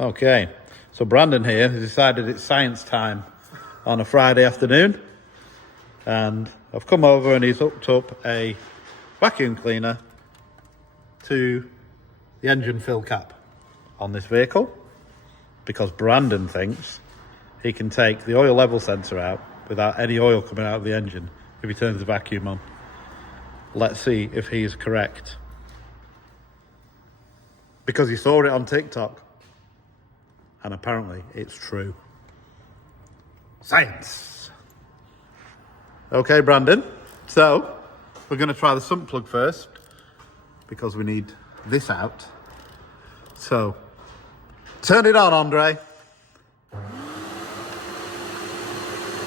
Okay, so Brandon here has decided it's science time on a Friday afternoon, and I've come over and he's hooked up a vacuum cleaner to the engine fill cap on this vehicle because Brandon thinks he can take the oil level sensor out without any oil coming out of the engine if he turns the vacuum on. Let's see if he's correct, because he saw it on TikTok and apparently it's true. Science. Okay, Brandon, so we're going to try the sump plug first because we need this out. So turn it on, Andre.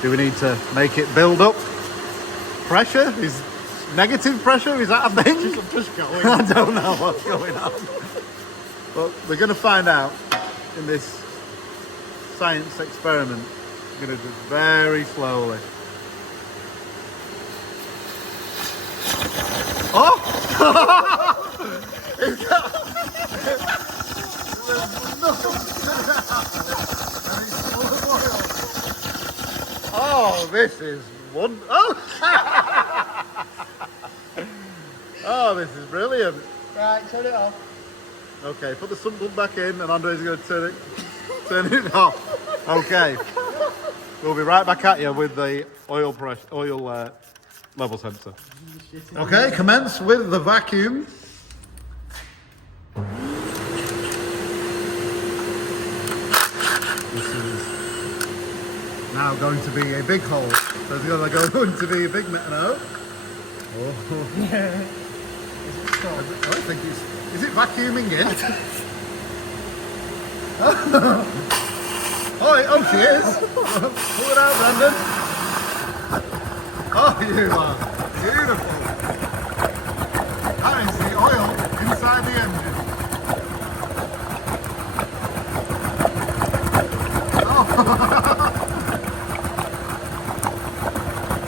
Do we need to make it build up pressure? Is negative pressure, is that a thing? Just going. I don't know what's going on. But we're going to find out in this science experiment. We're going to do it very slowly. Oh! It's got... Oh, this is one. Oh! Oh, this is brilliant. Right, turn it off. Okay, put the sump plug back in, and Andre's going to turn it off. Okay, we'll be right back at you with the oil level sensor. Okay, commence with the vacuum. This is now going to be a big hole. So it's going to be a big no. Oh. Yeah. I think it's. Is it vacuuming in? Oh, she is. Pull it out, Brandon. Oh, you are beautiful. That is the oil inside the engine. Oh.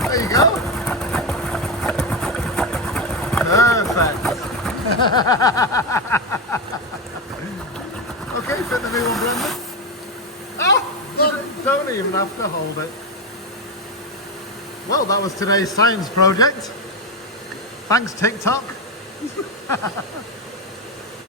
There you go. Perfect. Okay, fit the new one, Brandon. Oh, don't even have to hold it. Well, that was today's science project. Thanks, TikTok.